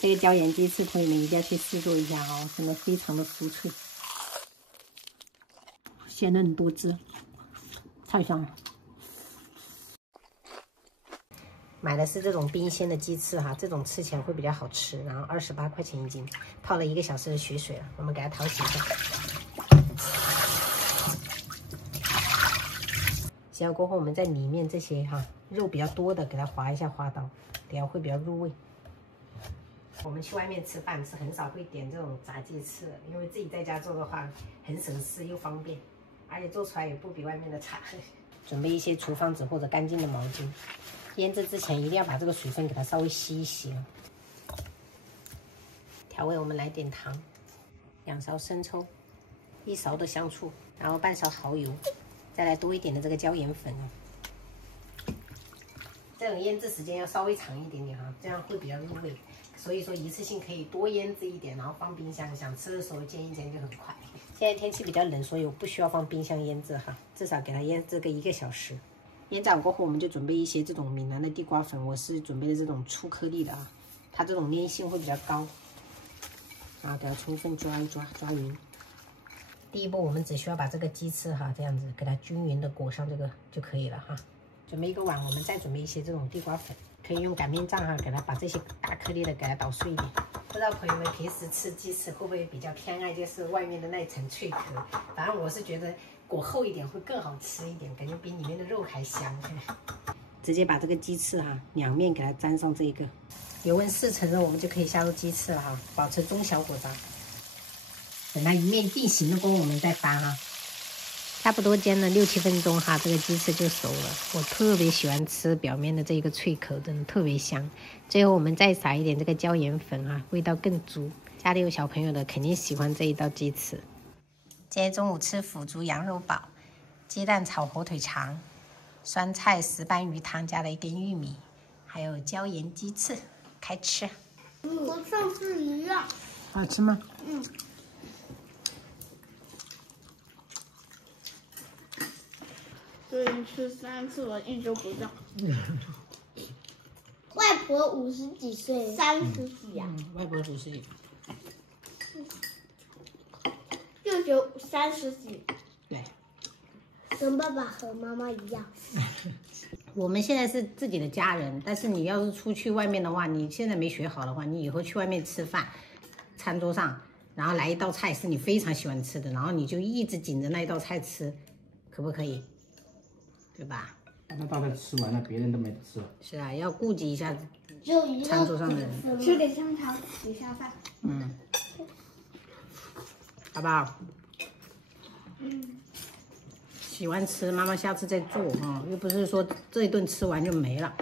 這個椒鹽雞翅，朋友們一定要去試做一下哦，真的非常的酥脆，鮮了很多汁，太香了。买的是这种冰鮮的雞翅哈，這種吃起來會比較好吃，然後28塊錢一斤，泡了1個小時的血水了，我們給它淘洗一下。洗好過後，我們在裡面這些哈肉比較多的，給它劃一下花刀，這樣會比較入味。我們去外面吃飯是很少會點這種炸雞翅的，因為自己在家做的話很省事又方便，而且做出來也不比外面的差。準備一些廚房紙或者乾淨的毛巾。醃製之前一定要把這個水分給它稍微吸一吸哦。調味我們來點糖，2勺生抽，1勺的香醋，然後半勺蠔油，再來多一點的這個椒鹽粉。這種醃製時間要稍微長一點點哈，這樣會比較入味。所以說一次性可以多醃製一點，然後放冰箱，想吃的時候煎一煎就很快。現在天氣比較冷，所以我不需要放冰箱醃製哈，至少給它醃製個1個小時。醃製過後，我們就準備一些這種閩南的地瓜粉，我是準備的這種粗顆粒的啊，它這種粘性會比較高，然後給它充分抓一抓，抓匀。第一步，我們只需要把這個雞翅哈這樣子給它均匀的裹上這個就可以了哈。準備一個碗，我們再準備一些這種地瓜粉，可以用擀面杖哈給它把這些大顆粒的給它搗碎一點。不知道朋友們平時吃雞翅会不會比較偏愛就是外面的那一層脆殼？反正我是覺得裹厚一點會更好吃一點，感覺比裡面的肉還香。直接把這個雞翅哈兩面給它沾上這個油溫4成熱，我們就可以下入雞翅了哈，保持中小火炸。等它一面定型了过后，我們再翻哈。差不多煎了6、7分鐘哈，這個雞翅就熟了。我特別喜歡吃表面的這個脆殼，真的特別香。最後我們再撒一點這個椒鹽粉啊，味道更足。家裡有小朋友的肯定喜歡這一道雞翅。今天中午吃腐竹羊肉煲，雞蛋炒火腿腸，酸菜石斑魚湯加了一根玉米，還有椒鹽雞翅，開吃。和上次一樣。好吃嗎？嗯。所以吃3次了，1周不到。外婆50幾歲，30幾呀。外婆50幾。舅舅30幾。對。跟爸爸和媽媽一樣。我們現在是自己的家人，但是你要是出去外面的話，你現在沒學好的話，你以後去外面吃飯，餐桌上，然後來一道菜是你非常喜歡吃的，然後你就一直緊着那一道菜吃，可不可以？对吧？那道菜吃完了，別人都沒得吃了。是啊，要顧及一下就餐桌上的人。吃點香腸，抵下飯。嗯，好不好？嗯。喜歡吃，媽媽下次再做啊，又不是說這一頓吃完就沒了。